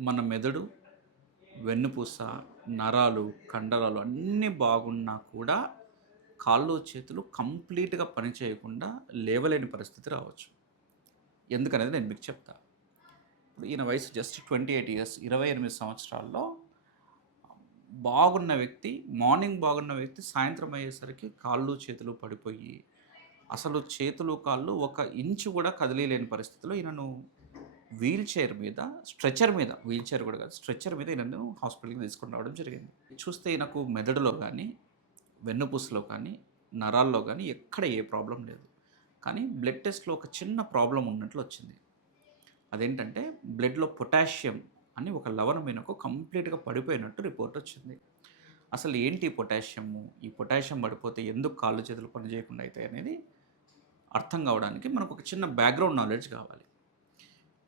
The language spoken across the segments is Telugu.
మన మెదడు, వెన్నుపూస, నరాలు, కండరాలు అన్నీ బాగున్నా కూడా కాళ్ళు, చేతులు కంప్లీట్‌గా పని చేయకుండా లేవలేని పరిస్థితి రావచ్చు. ఎందుకనేది నేను మీకు చెప్తా. ఇప్పుడు ఈయన వయసు జస్ట్ 28 ఇయర్స్, 28 సంవత్సరాల్లో బాగున్న వ్యక్తి, మార్నింగ్ బాగున్న వ్యక్తి సాయంత్రం అయ్యేసరికి కాళ్ళు, చేతులు పడిపోయి, అసలు చేతులు, కాళ్ళు ఒక ఇంచు కూడా కదిలీయలేని పరిస్థితిలో ఈయనను స్ట్రెచర్ మీద, వీల్ చైర్ కూడా కాదు, స్ట్రెచర్ మీద ఈయనను హాస్పిటల్‌కి తీసుకొని రావడం జరిగింది. చూస్తే ఈయనకు మెదడులో గానీ, వెన్నుపూసలో కానీ, నరాల్లో గానీ ఎక్కడ ఏ ప్రాబ్లమ్ లేదు. కానీ బ్లడ్ టెస్ట్‌లో ఒక చిన్న ప్రాబ్లమ్ ఉన్నట్లు వచ్చింది. అదేంటంటే బ్లడ్‌లో పొటాషియం అని ఒక లవణం ఈయనకు కంప్లీట్‌గా పడిపోయినట్టు రిపోర్ట్ వచ్చింది. అసలు ఏంటి పొటాషియము? ఈ పొటాషియం పడిపోతే ఎందుకు కాళ్ళు, చేతులు పనిచేయకుండా అయితాయనేది అర్థం కావడానికి మనకు ఒక చిన్న బ్యాక్‌గ్రౌండ్ నాలెడ్జ్ కావాలి.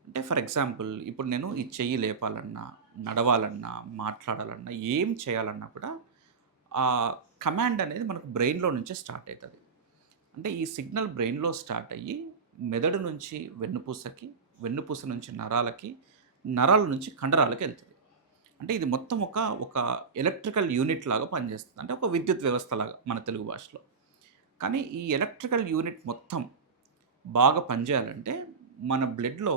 అంటే ఫర్ ఎగ్జాంపుల్ ఇప్పుడు నేను ఈ చెయ్యి లేపాలన్నా, నడవాలన్నా, మాట్లాడాలన్నా, ఏం చేయాలన్నా కూడా ఆ కమాండ్ అనేది మనకు బ్రెయిన్‌లో నుంచే స్టార్ట్ అయితది. అంటే ఈ సిగ్నల్ బ్రెయిన్‌లో స్టార్ట్ అయ్యి మెదడు నుంచి వెన్నుపూసకి, వెన్నుపూస నుంచి నరాలకి, నరాల నుంచి కండరాలకెళ్తది. అంటే ఇది మొత్తం ఒక ఎలక్ట్రికల్ యూనిట్ లాగా పనిచేస్తుంది. అంటే ఒక విద్యుత్ వ్యవస్థలాగా మన తెలుగు భాషలో. కానీ ఈ ఎలక్ట్రికల్ యూనిట్ మొత్తం బాగా పనిచేయాలంటే మన బ్లడ్‌లో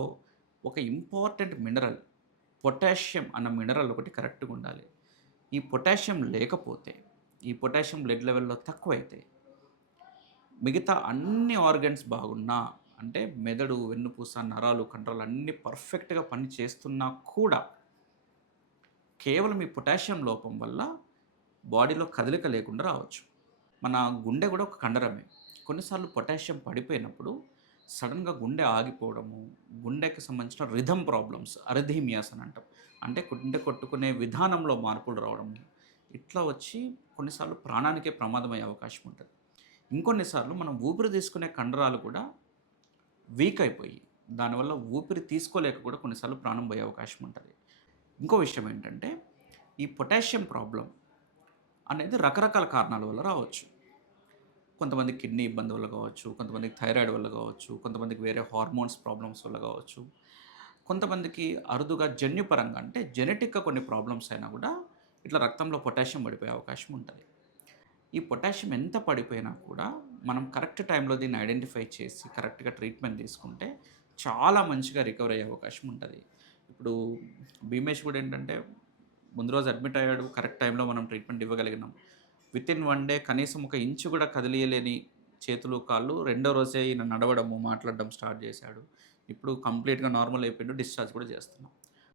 ఒక ఇంపార్టెంట్ మినరల్ పొటాషియం అన్న మినరల్ ఒకటి కరెక్ట్‌గా ఉండాలి. ఈ పొటాషియం లేకపోతే, ఈ పొటాషియం బ్లడ్ లెవెల్‌లో తక్కువైతే మిగతా అన్ని ఆర్గన్స్ బాగున్నా అంటే మెదడు, వెన్నుపూస, నరాలు, కండరాలు అన్నీ పర్ఫెక్ట్‌గా పని చేస్తున్నా కూడా కేవలం ఈ పొటాషియం లోపం వల్ల బాడీలో కదలిక లేకుండా రావచ్చు. మన గుండె కూడా ఒక కండరమే. కొన్నిసార్లు పొటాషియం పడిపోయినప్పుడు సడెన్‌గా గుండె ఆగిపోవడము, గుండెకి సంబంధించిన రిథమ్ ప్రాబ్లమ్స్, అరిథీమియాస్ అని అంటాం. అంటే గుండె కొట్టుకునే విధానంలో మార్పులు రావడము, ఇట్లా వచ్చి కొన్నిసార్లు ప్రాణానికే ప్రమాదమయ్యే అవకాశం ఉంటది. ఇంకొన్నిసార్లు మనం ఊపిరి తీసుకునే కండరాలు కూడా వీక్ అయిపోయి, దానివల్ల ఊపిరి తీసుకోలేక కూడా కొన్నిసార్లు ప్రాణం పోయే అవకాశం ఉంటది. ఇంకో విషయం ఏంటంటే, ఈ పొటాషియం ప్రాబ్లమ్ అనేది రకరకాల కారణాల వల్ల రావచ్చు. కొంతమందికి కిడ్నీ ఇబ్బంది వల్ల కావచ్చు, కొంతమందికి థైరాయిడ్ వల్ల కావచ్చు, కొంతమందికి వేరే హార్మోన్స్ ప్రాబ్లమ్స్ వల్ల కావచ్చు. కొంతమందికి అరుదుగా జన్యుపరంగా అంటే జెనెటిక్‌గా కొన్ని ప్రాబ్లమ్స్ అయినా కూడా ఇట్లా రక్తంలో పొటాషియం పడిపోయే అవకాశం ఉంటది. ఈ పొటాషియం ఎంత పడిపోయినా కూడా మనం కరెక్ట్ టైంలో దీన్ని ఐడెంటిఫై చేసి కరెక్ట్‌గా ట్రీట్మెంట్ తీసుకుంటే చాలా మంచిగా రికవర్ అయ్యే అవకాశం ఉంటది. ఇప్పుడు భీమేష్ కూడా ఏంటంటే ముందు రోజు అడ్మిట్ అయ్యాడు. కరెక్ట్ టైంలో మనం ట్రీట్మెంట్ ఇవ్వగలిగినాం. వితిన్ 1 డే కనీసం ఒక ఇంచు కూడా కదిలియలేని చేతులు, కాళ్ళు రెండో రోజే ఈయన నడవడము, మాట్లాడడం స్టార్ట్ చేశాడు. ఇప్పుడు కంప్లీట్‌గా నార్మల్ అయిపోయిండు. డిశ్చార్జ్ కూడా చేస్తున్నాం.